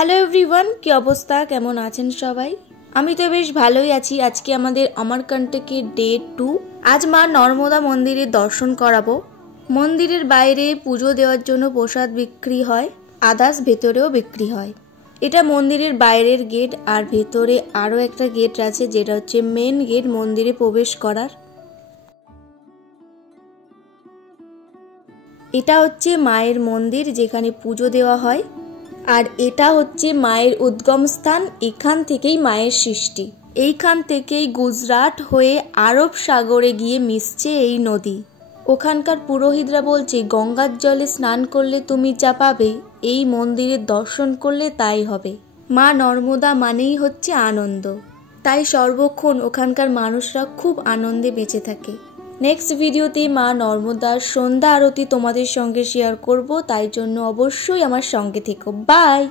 Hello everyone, কি অবস্থা, কেমন আছেন সবাই? আমি তো বেশ ভালোই আছি। আজকে আমাদের অমরকন্টকের ডে 2। আজ মা নর্মদা মন্দিরের দর্শন করাবো। মন্দিরের বাইরে পুজো দেওয়ার জন্য প্রসাদ বিক্রি হয়, আদার্স ভেতরেও বিক্রি হয়। এটা মন্দিরের বাইরের গেট, আর ভেতরে আরও একটা গেট আছে যেটা হচ্ছে মেন গেট মন্দিরে প্রবেশ করার। এটা হচ্ছে মায়ের মন্দির যেখানে পুজো দেওয়া হয়, আর এটা হচ্ছে মায়ের উদ্গম স্থান। এখান থেকেই মায়ের সৃষ্টি। এইখান থেকেই গুজরাট হয়ে আরব সাগরে গিয়ে মিশছে এই নদী। ওখানকার পুরোহিতরা বলছে গঙ্গার জলে স্নান করলে তুমি যা পাবে, এই মন্দিরের দর্শন করলে তাই হবে। মা নর্মদা মানেই হচ্ছে আনন্দ, তাই সর্বক্ষণ ওখানকার মানুষরা খুব আনন্দে বেঁচে থাকে। নেক্সট ভিডিওতে মা নর্মদার সন্ধ্যা আরতি তোমাদের সঙ্গে শেয়ার করব, তাই জন্য অবশ্যই আমার সঙ্গে থেকো। বাই।